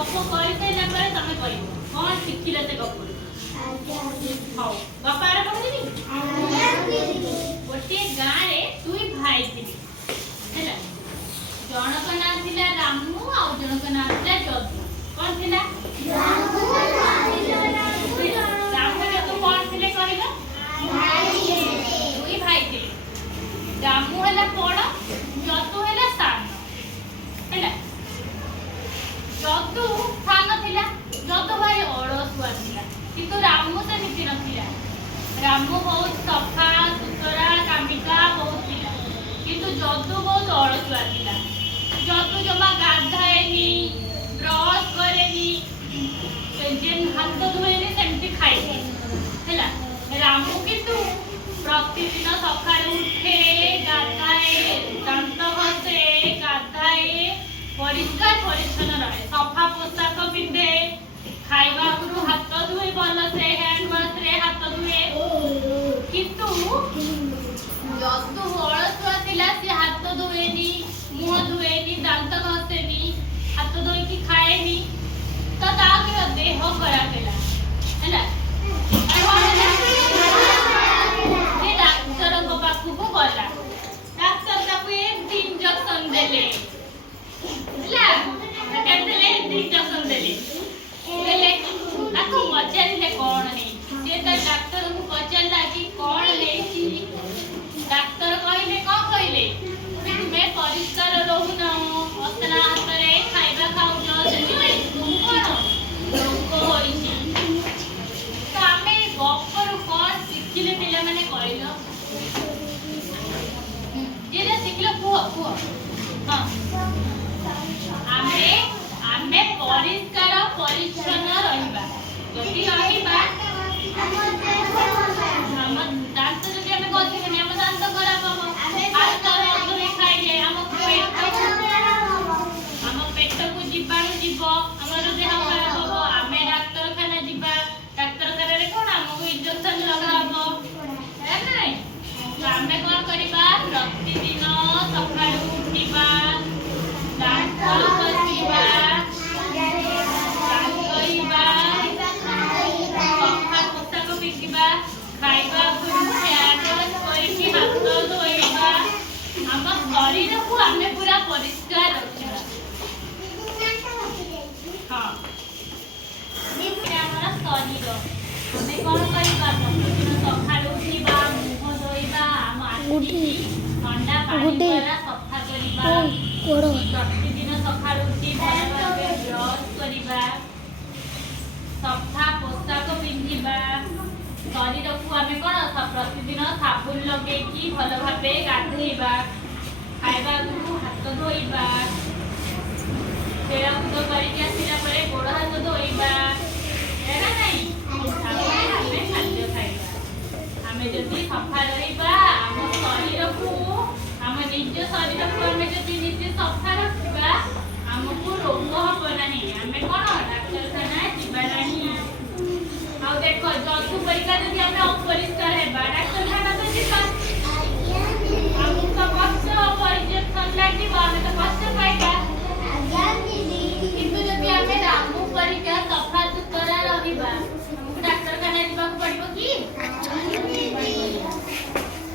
गप कहि साइला परे तमे कहिबो कोन शिखिले से गप हां गप आरंभ करिबी गोटे गाँ रे दुई भाई थिले हैला जनक नाम थिला रामू आ जनक नाम थिला जदू कोन थिला रामू जदू कोन थिले कहिबो दुई भाई थिले रामू हला बड़ जदू हला सान हैला जदू सान थिला जदू भाई अलसुआ थिला किंतु रामू से नीति नथिला रामू बहुत सफा सुतरा कामिका बहुत थिला किंतु जदू बहुत अलसुआ थिला जदू जमा गाधाएनी ब्रश करेनी जेन हाथ धोएनी सेमती खाइनी हैला रामू किंतु प्रतिदिन सकाळ उठे गाधाए दांत घसे गाधाए परिष्कार परिच्छन्न रहे सफा पोशाक पिंधे खाइबा गुरु हाथ धुए भल से हैंड वॉश रे हाथ धुए किंतु जदू अलसुआ थिला से हाथ धुएनी मुह धुएनी दांत घसेनी हाथ धोइकी खाएनी तो ताकर देह खराब हैला हैला ये डाक्टर को पाखु को गला डाक्टर ताकू एक इंजेक्शन देले हैला के देले इंजेक्शन देले देले ताकू पचारिले कोन नै से त डाक्टर को पचारला कि कोन नै कि डाक्टर कहले को कहले मैं परिष्कार रहू न असला हाथ रे खाइबा खाऊ न सेति में तुम कोन रोग होई छी त आमे गपर कोन शिखिले पिला माने कहलो जेले शिखलो पुआ हां आमे परिष्कार परिच्छन्न रहिबा जति रहिबा हम दांत जति आमे गति हम दांत खराब हो हाथ रे खाइले हम पेट को जीवाणु जीव हमर देह खराब हो आमे डाक्टर खाना जीवा डाक्टर खाना रे कोन हमको इंजेक्शन लगाबो है नै तो आमे कोन करिबा प्रतिदिन सकाळ उठिबा दांत घसिबा खाइबा सफा पोशाक पिंधिबा खाइबा हैंड वॉश करके हाथ धोइबा हम शरीर को आमे पूरा परिष्कार रखिबा हां ये हमारा शरीर हमें कोन करिबा प्रतिदिन सकाळ उठिबा मुह धोइबा हम आखि ठंडा पानी द्वारा सफा करिबा प्रतिदिन सकाळ उठी भल भाबे ब्रश करिबा सफा पोशाक पिंधिबा शरीर को आमे कोन प्रतिदिन साबुन लगेकी भल भाबे गाधेइबा खाइबा गुरु हाथ धोइबा खेला कूद करके आसिला परे गोड़ हाथ धोइबा एना नहीं आमे खाद्य खाइबा आमे जति सफा रहिबा हम शरीर को हम निज शरीर को आमे जति निज सफा रखिबा हमको रोग हबो नहीं आमे कोन डाक्टर खाना जीवा नहीं आ देखो जतु परिका जति आमे अपरिष्कार हेबा डाक्टर खाना